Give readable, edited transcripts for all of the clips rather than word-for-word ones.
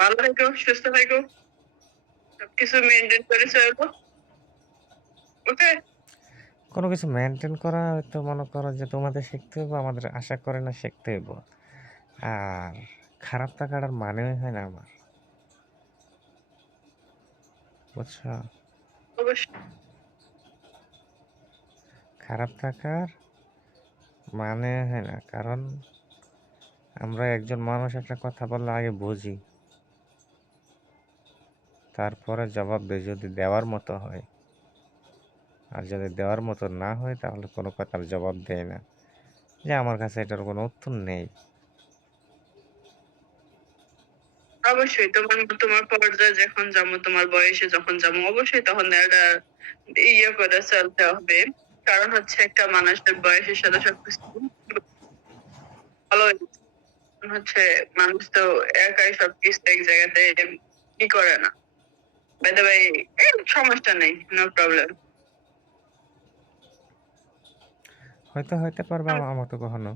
ভালো থেকো, সুস্থ থেকো, সবকিছু মেনটেন করে চলবো। ওকে? কোনো কিছু মেনটেন করা হয়তো মনে করো যে তোমাদের শিখতে হইব, আমাদের আশা করে না শিখতে হইব। আর খারাপ থাকাটার মানেই হয় না আমার। বুঝছো? অবশ্যই। খারাপ থাকার মানে হয় না। কারণ আমরা একজন মানুষ একটা কথা বললে আগে বুঝি। তারপরে জবাব দেই যদি দেওয়ার মতো হয়। আর যদি দেওয়ার মতো না হয় তাহলে কোনো কথার জবাব দেই না। যে আমার কাছে এটার কোনো উত্তর নেই। অবশ্যই তোমার পর্যায়ে যখন যাবো, তোমার বয়সে যখন যাবো, অবশ্যই তখন এটা ইয়ে করে চলতে হবে। কারণ হচ্ছে একটা মানুষের বয়সের সাথে সবকিছু ভালো হয়ে যাচ্ছে। হচ্ছে মানুষ তো একাই সবকিছু এক জায়গাতে কি করে না। বাই দ্য ওয়ে, সমস্যা নেই, নো প্রবলেম। হয়তো হইতে পারবে আমার মতো কখনো।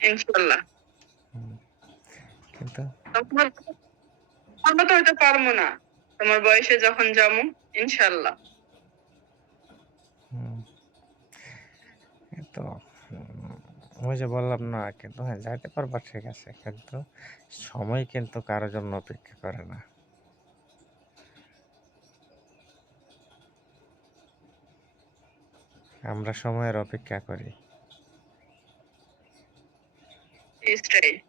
ইনশাল্লাহ। হুম, কিন্তু তখন আমরা তো হয়তো পারবো না, তোমার বয়সে যখন যাবো, ইনশাল্লাহ। হুম, এই তো ওই যে বললাম না, কিন্তু হ্যাঁ যাইতে পারবা ঠিক আছে, কিন্তু সময় কিন্তু কারো জন্য অপেক্ষা করে না। আমরা সময়ের অপেক্ষা করি। Is right.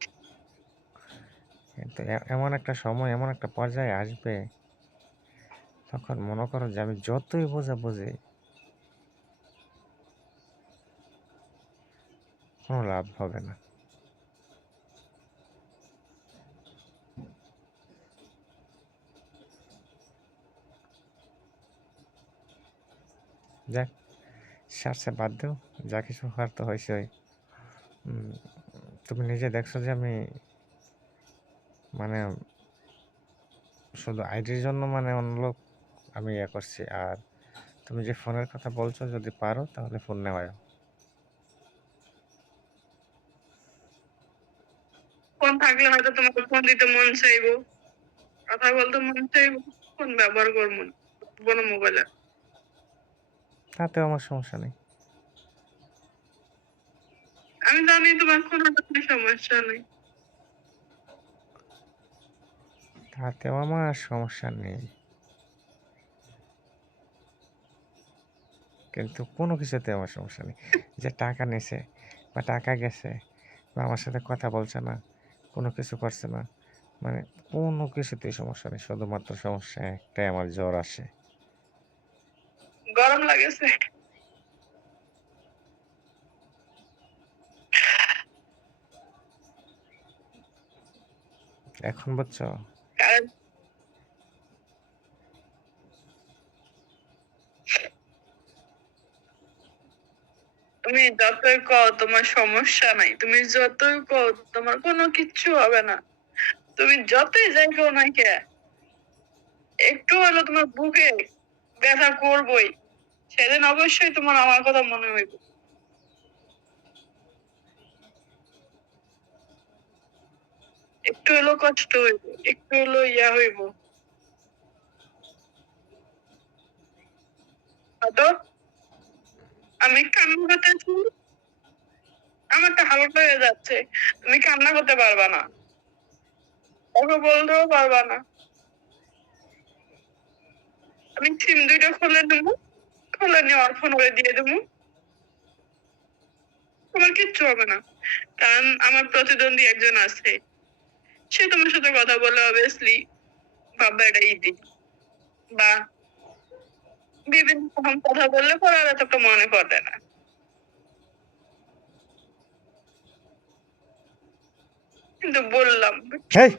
কিন্তু এমন একটা সময়, এমন একটা পর্যায়ে আসবে, তখন মনে করো যে আমি যতই বুঝি কোনো লাভ হবে না। যাক, সারছে বাদ দাও, যা কিছু হওয়ার তো হয়েছেই। তুমি নিজে দেখছো যে আমি মানে শুধু আইডির জন্য মানে অন্য লোক আমি ইয়ে করছি। আর তুমি যে ফোনের কথা বলছো, যদি পারো তাহলে ফোন নেওয়ায়। ফোন থাকলে হয়তো তোমাকে ফোন দিতে মন চাইবো, কথা বলতে মন চাইবো, ফোন ব্যবহার করবো না কোনো মোবাইলে। তাতেও আমার সমস্যা নেই। আমি জানি তোমার কোনো ধরনের সমস্যা নেই। তাতেও আমার সমস্যা নেই। কিন্তু কোনো কিছুতে আমার সমস্যা নেই। যে টাকা নিছে বা টাকা গেছে বা আমার সাথে কথা বলছে না, কোনো কিছু করছে না, মানে কোনো কিছুতেই সমস্যা নেই। শুধুমাত্র সমস্যা একটাই, আমার জ্বর আসে। গরম লাগেছে? এখন বুঝছো? কারণ তুমি যতই কও তোমার সমস্যা নাই, তুমি যতই কও তোমার কোনো কিচ্ছু হবে না, তুমি যতই যাই কও না কে, একটু হলো তোমার বুকে ব্যথা করবই। সেদিন অবশ্যই তোমার আমার কথা মনে হইব। একটু হলো কষ্ট হইব, একটু হলো ইয়া হইব। হয়তো আমি কান্না করতেছি, আমারটা হালকা হয়ে যাচ্ছে, তুমি কান্না করতে পারবা না, ওকে বলতেও পারবা না। আমি সিম দুইটা খুলে নেবো, খুলে নিয়ে ওর ফোন করে দিয়ে দেবো, তোমার কিচ্ছু হবে না। কারণ আমার প্রতিদ্বন্দ্বী একজন আছে, সে তোমার সাথে কথা বলে অবভিয়াসলি ভাববা এটা ইতি, বা বিভিন্ন রকম কথা বললে পরে আর এতটা মনে পড়ে না। কিন্তু বললাম, হেই,